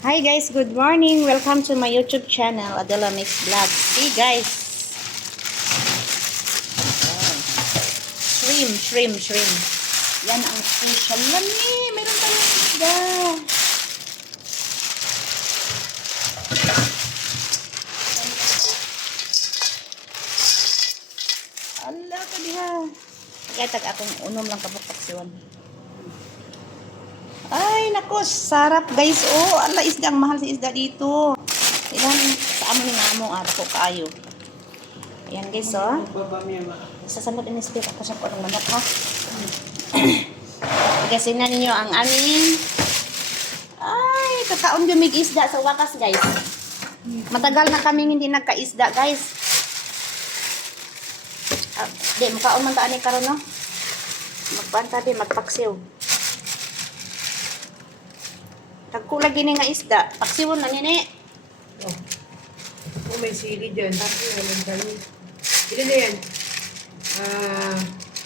Hi guys, good morning. Welcome to my YouTube channel, Adela Mix Vlog. See guys. Shrimp. Yan ang special lami. Meron tayong isda. Allah ka diha. Kaya akong unom lang kapapaksiwan. Ay, nako, sarap guys. Oh, ala, isda. Ang mahal si isda dito. Ilan sa amo ni amo. Ako kaayo. Ayan guys, oh. Sasamot ini split ako sa kulong manok, ha? Kasi na ninyo ang aming... Ay, kakaon lumig isda sa wakas, guys. Matagal na kaming hindi nagka-isda, guys. Di, makaon man taan ni karon, no? Magpantabi, magpaksiw. Tagkulag gini nga isda. Paksiwon na nini. Oh. Oh, may sili dyan. Walang kami. Ilan na yan?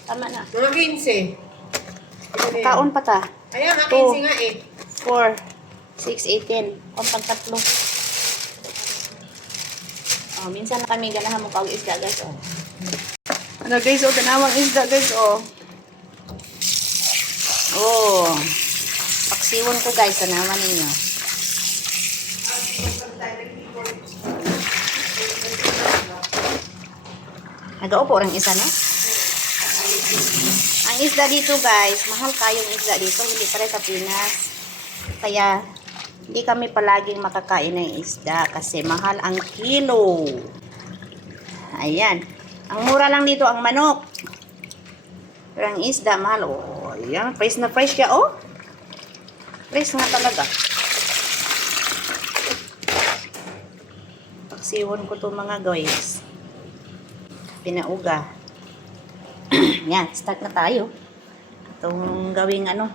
Tama na. Mga 15. Ilan na yan? Kaon pa ta. Ayan, mga 15 nga eh. 4, 6, 18. Kung pagtatlo. Oh, minsan na kami ganahan mo pag isda, guys. Oh. Ano guys, oh, ganawang isda, guys, oh. Oh. Paksiwon ko, guys, sa naman ninyo. Nag-aupo rin isa, no? Ang isda dito, guys, mahal kayong isda dito, hindi pare sa Pinas. Kaya, hindi kami palaging makakain ng isda kasi mahal ang kilo. Ayan. Ang mura lang dito ang manok. Pero ang isda, mahal. Oh, ayan. Price na price siya, oh. Price nga talaga. Paksiwon ko to mga guys. Pinauga. Yan, start na tayo. Itong gawing ano.